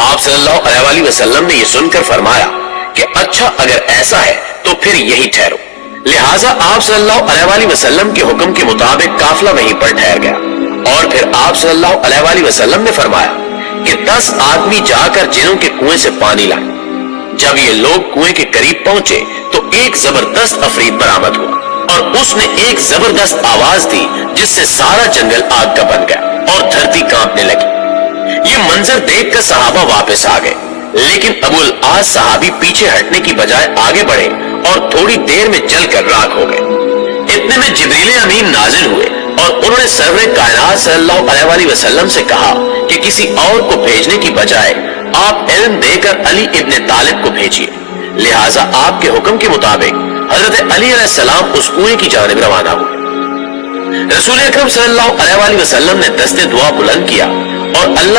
آپ صلی اللہ علیہ وسلم نے یہ سن کر فرمایا کہ اچھا اگر ایسا ہے تو پھر یہی ٹھہرو۔ لہٰذا آپ صلی اللہ علیہ وسلم کے حکم کے مطابق قافلہ وہیں پر ٹھہر گیا، اور پھر آپ صلی اللہ علیہ وسلم نے فرمایا کہ 10 آدمی جا کر جنوں کے کنویں سے پانی لائیں۔ جب یہ لوگ کنویں کے قریب پہنچے تو ایک زبردست عفریت برآمد ہوا، اور اس نے ایک زبردست آواز دی جس سے سارا جنگل آگ کا بن گیا اور دھرتی کانپنے لگی۔ یہ منظر دیکھ کر صحابہ واپس آ گئے، لیکن ابو العاص صحابی پیچھے ہٹنے کی بجائے آگے بڑھے اور تھوڑی دیر میں جل کر راکھ ہو گئے۔ اتنے میں جبریل امین نازل ہوئے اور انہوں نے سرور کائنات صلی اللہ علیہ وسلم سے کہا کہ کسی اور کو بھیجنے کی بجائے آپ علم دے کر علی ابن طالب کو بھیجیے۔ لہٰذا آپ کے حکم کے مطابق حضرت علی علیہ السلام اس کنویں کی جانب روانہ ہوئے۔ رسول اکرم صلی اللہ علیہ وسلم نے دست دعا بلند کیا اور اللہ